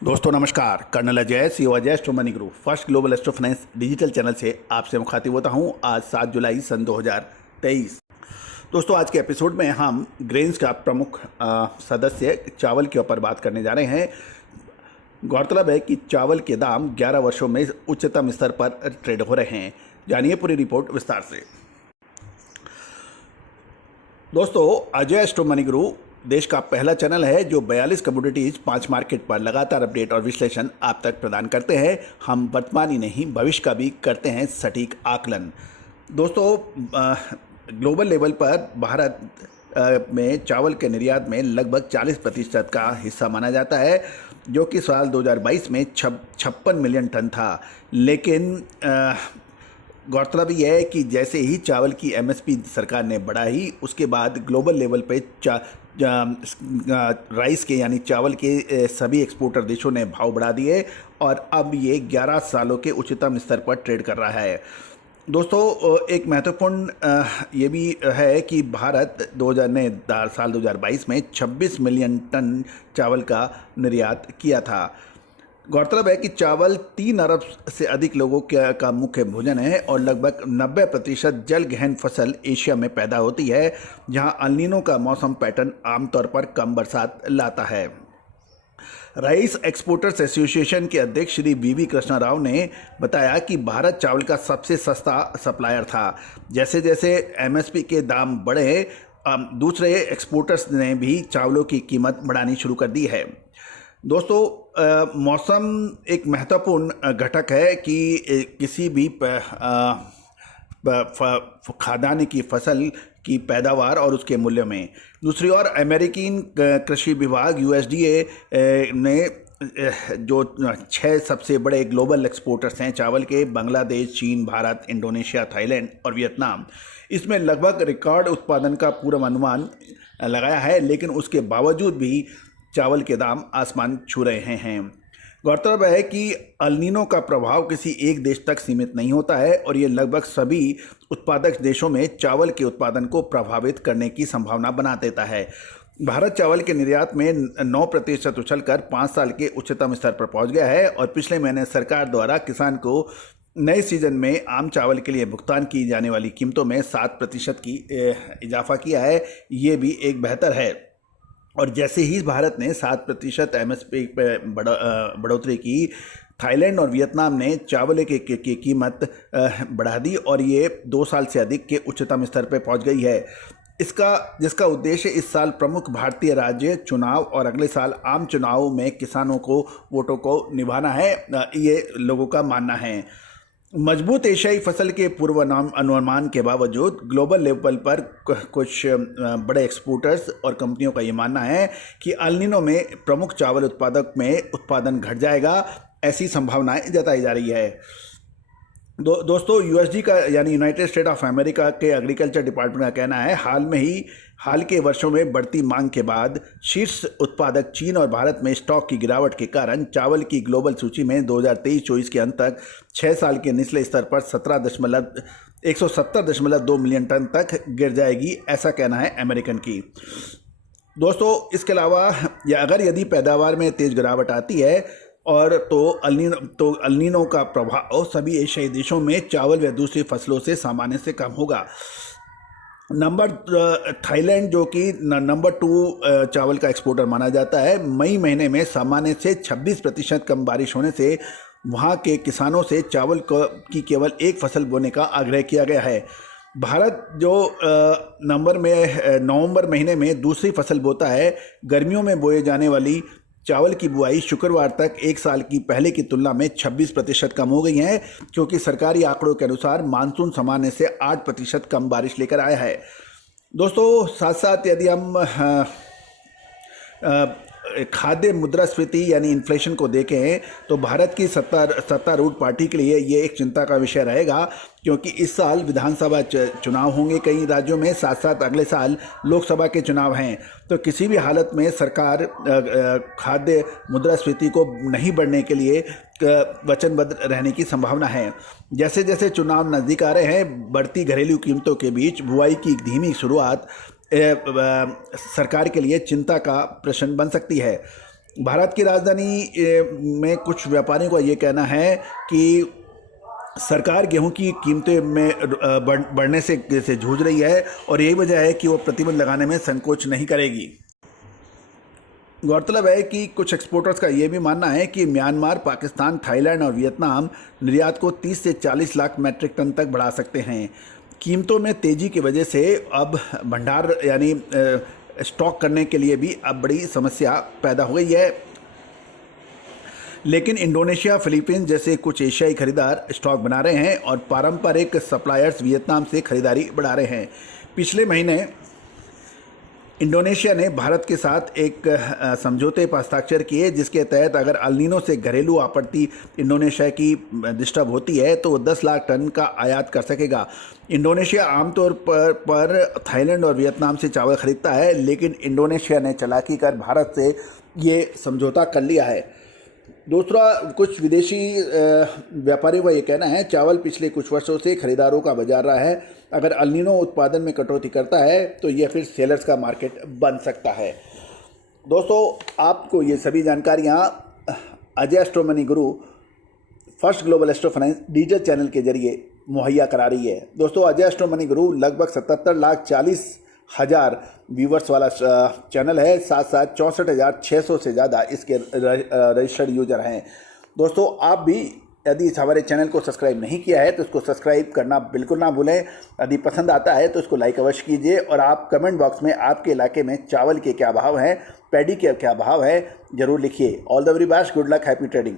दोस्तों नमस्कार। Colonel Ajay CO Ajay astro money group first global astro finance digital channel से आपसे मुखातिब होता हूं। आज 7 जुलाई सन 2023। दोस्तों आज के एपिसोड में हम ग्रेन्स का प्रमुख सदस्य चावल के ऊपर बात करने जा रहे हैं। गौरतलब है कि चावल के दाम 11 वर्षों में उच्चतम स्तर पर ट्रेड हो रहे हैं। जानिए पूरी रिपोर्ट विस्तार से। दोस्तों अजय एस्ट्रो मनी ग्रुप देश का पहला चैनल है जो 42 कमोडिटीज 5 मार्केट पर लगातार अपडेट और विश्लेषण आप तक प्रदान करते हैं। हम वर्तमान ही नहीं भविष्य का भी करते हैं सटीक आकलन। दोस्तों ग्लोबल लेवल पर भारत में चावल के निर्यात में लगभग 40% का हिस्सा माना जाता है, जो कि साल 2022 में 56 मिलियन टन था। लेकिन गौरतलब यह है कि जैसे ही चावल की एमएसपी सरकार ने बढ़ाई, उसके बाद ग्लोबल लेवल पे राइस के यानी चावल के सभी एक्सपोर्टर देशों ने भाव बढ़ा दिए और अब ये 11 सालों के उच्चतम स्तर पर ट्रेड कर रहा है। दोस्तों एक महत्वपूर्ण ये भी है कि भारत साल 2022 में 26 मिलियन टन चावल का निर्यात किया था। गौरतलब है कि चावल 3 अरब से अधिक लोगों का मुख्य भोजन है और लगभग 90% जल गहन फसल एशिया में पैदा होती है, जहां अल नीनो का मौसम पैटर्न आमतौर पर कम बरसात लाता है। राइस एक्सपोर्टर्स एसोसिएशन के अध्यक्ष श्री वी कृष्णा राव ने बताया कि भारत चावल का सबसे सस्ता सप्लायर था। जैसे जैसे एमएसपी के दाम बढ़े, दूसरे एक्सपोर्टर्स ने भी चावलों की कीमत बढ़ानी शुरू कर दी है। दोस्तों मौसम एक महत्वपूर्ण घटक है कि किसी भी खाद्यान्न की फसल की पैदावार और उसके मूल्य में। दूसरी ओर अमेरिकी कृषि विभाग यूएसडीए ने जो 6 सबसे बड़े ग्लोबल एक्सपोर्टर्स हैं चावल के, बांग्लादेश, चीन, भारत, इंडोनेशिया, थाईलैंड और वियतनाम, इसमें लगभग रिकॉर्ड उत्पादन का पूर्वानुमान लगाया है। लेकिन उसके बावजूद भी चावल के दाम आसमान छू रहे हैं। गौरतलब है कि अल नीनो का प्रभाव किसी एक देश तक सीमित नहीं होता है और ये लगभग सभी उत्पादक देशों में चावल के उत्पादन को प्रभावित करने की संभावना बना देता है। भारत चावल के निर्यात में 9% उछलकर 5 साल के उच्चतम स्तर पर पहुंच गया है और पिछले महीने सरकार द्वारा किसान को नए सीजन में आम चावल के लिए भुगतान की जाने वाली कीमतों में 7% की इजाफा किया है। ये भी एक बेहतर है। और जैसे ही भारत ने 7% एमएसपी पे बढ़ोतरी की, थाईलैंड और वियतनाम ने चावल की कीमत बढ़ा दी और ये 2 साल से अधिक के उच्चतम स्तर पर पहुंच गई है। जिसका उद्देश्य इस साल प्रमुख भारतीय राज्य चुनाव और अगले साल आम चुनाव में किसानों को वोटों को निभाना है, ये लोगों का मानना है। मजबूत एशियाई फसल के पूर्वानुमान के बावजूद ग्लोबल लेवल पर कुछ बड़े एक्सपोर्टर्स और कंपनियों का ये मानना है कि अल नीनो में प्रमुख चावल उत्पादक में उत्पादन घट जाएगा, ऐसी संभावनाएं जताई जा रही है। दोस्तों यूएसडी का यानी यूनाइटेड स्टेट ऑफ अमेरिका के एग्रीकल्चर डिपार्टमेंट का कहना है हाल के वर्षों में बढ़ती मांग के बाद शीर्ष उत्पादक चीन और भारत में स्टॉक की गिरावट के कारण चावल की ग्लोबल सूची में 2023-24 के अंत तक 6 साल के निचले स्तर पर 170.2 मिलियन टन तक गिर जाएगी, ऐसा कहना है अमेरिकन की। दोस्तों इसके अलावा यदि पैदावार में तेज गिरावट आती है और तो अल नीनो का प्रभाव सभी एशियाई देशों में चावल व दूसरी फसलों से सामान्य से कम होगा। थाईलैंड जो कि नंबर 2 चावल का एक्सपोर्टर माना जाता है, मई महीने में सामान्य से 26% कम बारिश होने से वहां के किसानों से चावल की केवल एक फसल बोने का आग्रह किया गया है। भारत जो नवंबर महीने में दूसरी फसल बोता है, गर्मियों में बोए जाने वाली चावल की बुआई शुक्रवार तक 1 साल की पहले की तुलना में 26% कम हो गई है, क्योंकि सरकारी आंकड़ों के अनुसार मानसून सामान्य से 8% कम बारिश लेकर आया है। दोस्तों साथ साथ यदि हम खाद्य मुद्रास्फीति यानी इन्फ्लेशन को देखें तो भारत की सत्तारूढ़ पार्टी के लिए ये एक चिंता का विषय रहेगा, क्योंकि इस साल विधानसभा चुनाव होंगे कई राज्यों में, साथ साथ अगले साल लोकसभा के चुनाव हैं। तो किसी भी हालत में सरकार खाद्य मुद्रास्फीति को नहीं बढ़ने के लिए वचनबद्ध रहने की संभावना है। जैसे जैसे चुनाव नज़दीक आ रहे हैं, बढ़ती घरेलू कीमतों के बीच बुआई की धीमी शुरुआत सरकार के लिए चिंता का प्रश्न बन सकती है। भारत की राजधानी में कुछ व्यापारियों का ये कहना है कि सरकार गेहूं की कीमतें में बढ़ने से जूझ रही है और यही वजह है कि वो प्रतिबंध लगाने में संकोच नहीं करेगी। गौरतलब है कि कुछ एक्सपोर्टर्स का ये भी मानना है कि म्यांमार, पाकिस्तान, थाईलैंड और वियतनाम निर्यात को 30 से 40 लाख मैट्रिक टन तक बढ़ा सकते हैं। कीमतों में तेज़ी की वजह से अब भंडार यानी स्टॉक करने के लिए भी अब बड़ी समस्या पैदा हो गई है। लेकिन इंडोनेशिया, फिलीपींस जैसे कुछ एशियाई खरीदार स्टॉक बना रहे हैं और पारंपरिक सप्लायर्स वियतनाम से खरीदारी बढ़ा रहे हैं। पिछले महीने इंडोनेशिया ने भारत के साथ एक समझौते पर हस्ताक्षर किए, जिसके तहत अगर अल नीनो से घरेलू आपूर्ति इंडोनेशिया की डिस्टर्ब होती है तो 10 लाख टन का आयात कर सकेगा। इंडोनेशिया आमतौर पर थाईलैंड और वियतनाम से चावल खरीदता है, लेकिन इंडोनेशिया ने चालाकी कर भारत से ये समझौता कर लिया है। दूसरा, कुछ विदेशी व्यापारियों का ये कहना है चावल पिछले कुछ वर्षों से खरीदारों का बाजार रहा है। अगर अल नीनो उत्पादन में कटौती करता है तो यह फिर सेलर्स का मार्केट बन सकता है। दोस्तों, आपको ये सभी जानकारियाँ अजय एस्ट्रो मनी गुरु first global astro finance digital channel के जरिए मुहैया करा रही है। दोस्तों, अजय एस्ट्रो मनी गुरु लगभग 77,40,000 व्यूवर्स वाला चैनल है। साथ साथ 64,600 से ज़्यादा इसके रजिस्टर्ड यूजर हैं। दोस्तों, आप भी यदि इस हमारे चैनल को सब्सक्राइब नहीं किया है तो इसको सब्सक्राइब करना बिल्कुल ना भूलें। यदि पसंद आता है तो इसको लाइक अवश्य कीजिए और आप कमेंट बॉक्स में आपके इलाके में चावल के क्या भाव हैं, पैडी के क्या भाव है, ज़रूर लिखिए। All the very best, good luck, happy trading.